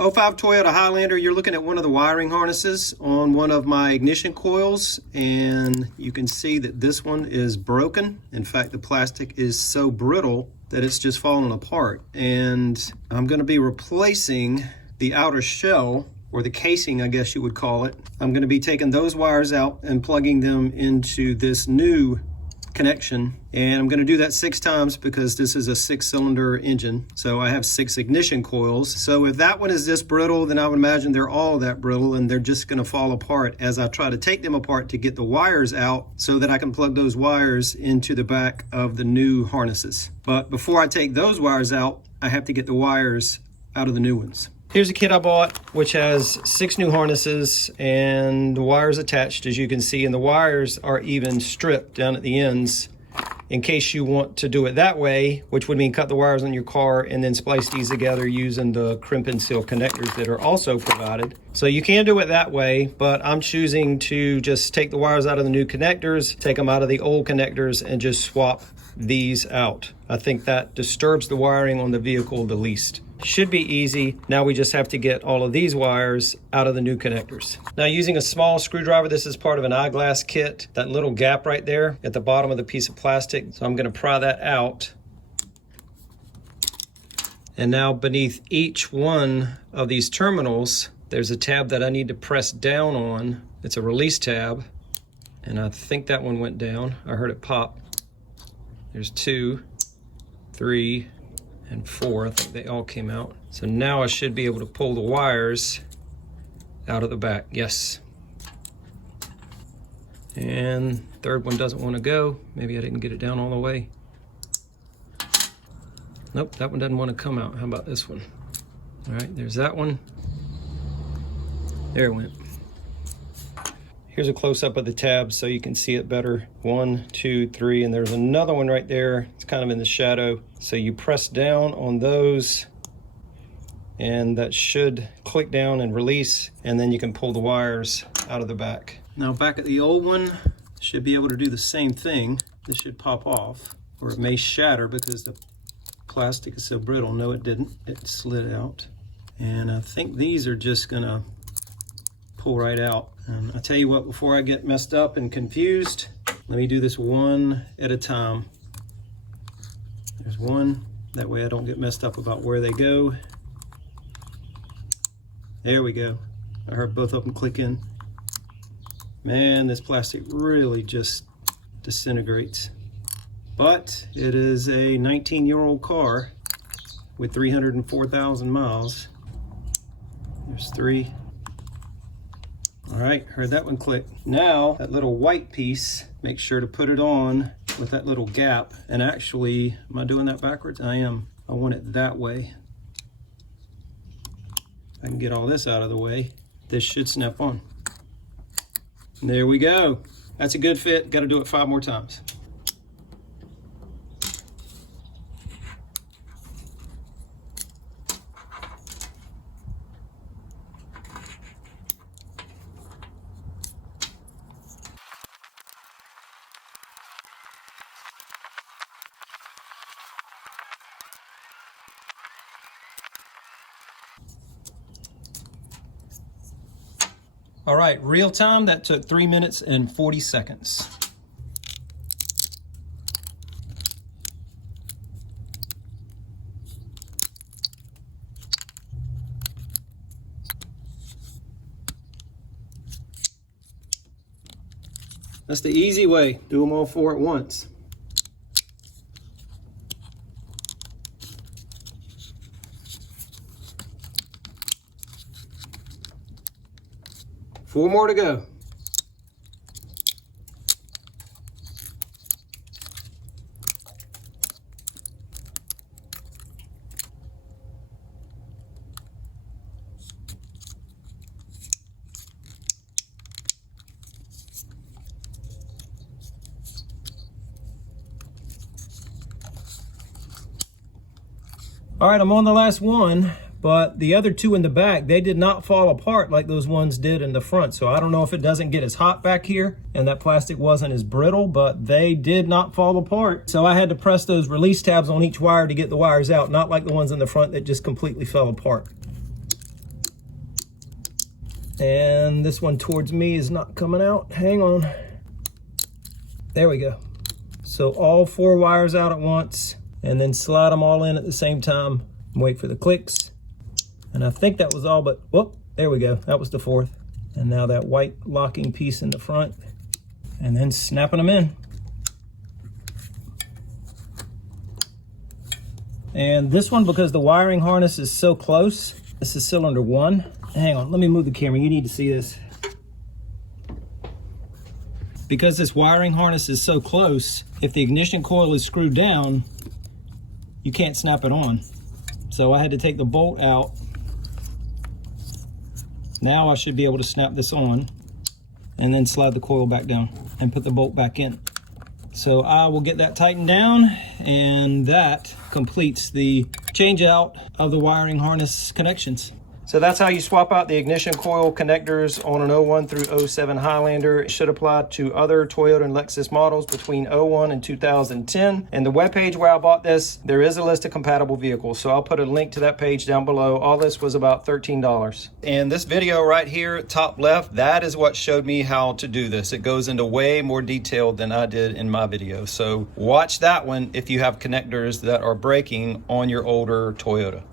05 Toyota Highlander, you're looking at one of the wiring harnesses on one of my ignition coils, and you can see that this one is broken. In fact, the plastic is so brittle that it's just falling apart. And I'm going to be replacing the outer shell, or the casing, I guess you would call it. I'm going to be taking those wires out and plugging them into this new connection, and I'm going to do that 6 times because this is a 6-cylinder engine, so I have 6 ignition coils. So if that one is this brittle, then I would imagine they're all that brittle, and they're just going to fall apart as I try to take them apart to get the wires out so that I can plug those wires into the back of the new harnesses. But before I take those wires out, I have to get the wires out of the new ones. Here's a kit I bought, which has 6 new harnesses and the wires attached, as you can see, and the wires are even stripped down at the ends in case you want to do it that way, which would mean cut the wires on your car and then splice these together using the crimp and seal connectors that are also provided. So you can do it that way, but I'm choosing to just take the wires out of the new connectors, take them out of the old connectors, and just swap these out. I think that disturbs the wiring on the vehicle the least. Should be easy. Now we just have to get all of these wires out of the new connectors. Now, using a small screwdriver, this is part of an eyeglass kit, that little gap right there at the bottom of the piece of plastic. So I'm going to pry that out. And now beneath each one of these terminals, there's a tab that I need to press down on. It's a release tab. And I think that one went down. I heard it pop. There's 2, 3, and 4. I think they all came out. So now I should be able to pull the wires out of the back. Yes. And third one doesn't want to go. Maybe I didn't get it down all the way. Nope, that one doesn't want to come out. How about this one? All right, there's that one. There it went. Here's a close-up of the tabs so you can see it better. 1, 2, 3, and there's another one right there. It's kind of in the shadow. So you press down on those, and that should click down and release, and then you can pull the wires out of the back. Now back at the old one, should be able to do the same thing. This should pop off, or it may shatter because the plastic is so brittle. No, it didn't. It slid out. And I think these are just gonna pull right out. And I tell you what, before I get messed up and confused, let me do this one at a time. There's one, that way I don't get messed up about where they go. There we go. I heard both of them click in. Man, this plastic really just disintegrates. But it is a 19-year-old car with 304,000 miles. There's 3. All right, heard that one click. Now, that little white piece, make sure to put it on with that little gap. And actually, am I doing that backwards? I am. I want it that way. I can get all this out of the way. This should snap on. There we go. That's a good fit. Got to do it 5 more times. All right, real time, that took 3 minutes and 40 seconds. That's the easy way. Do them all 4 at once. Four more to go. All right, I'm on the last one. But the other 2 in the back, they did not fall apart like those ones did in the front. So I don't know if it doesn't get as hot back here and that plastic wasn't as brittle, but they did not fall apart. So I had to press those release tabs on each wire to get the wires out, not like the ones in the front that just completely fell apart. And this one towards me is not coming out. Hang on. There we go. So all 4 wires out at once, and then slide them all in at the same time. Wait for the clicks. And I think that was all, but whoop, there we go. That was the 4th. And now that white locking piece in the front, and then snapping them in. And this one, because the wiring harness is so close, this is cylinder 1. Hang on, let me move the camera. You need to see this. Because this wiring harness is so close, if the ignition coil is screwed down, you can't snap it on. So I had to take the bolt out. Now I should be able to snap this on and then slide the coil back down and put the bolt back in. So I will get that tightened down, and that completes the change out of the wiring harness connections. So that's how you swap out the ignition coil connectors on an 01 through 07 Highlander. It should apply to other Toyota and Lexus models between 01 and 2010. And the webpage where I bought this, there is a list of compatible vehicles. So I'll put a link to that page down below. All this was about $13. And this video right here, top left, that is what showed me how to do this. It goes into way more detail than I did in my video. So watch that one if you have connectors that are breaking on your older Toyota.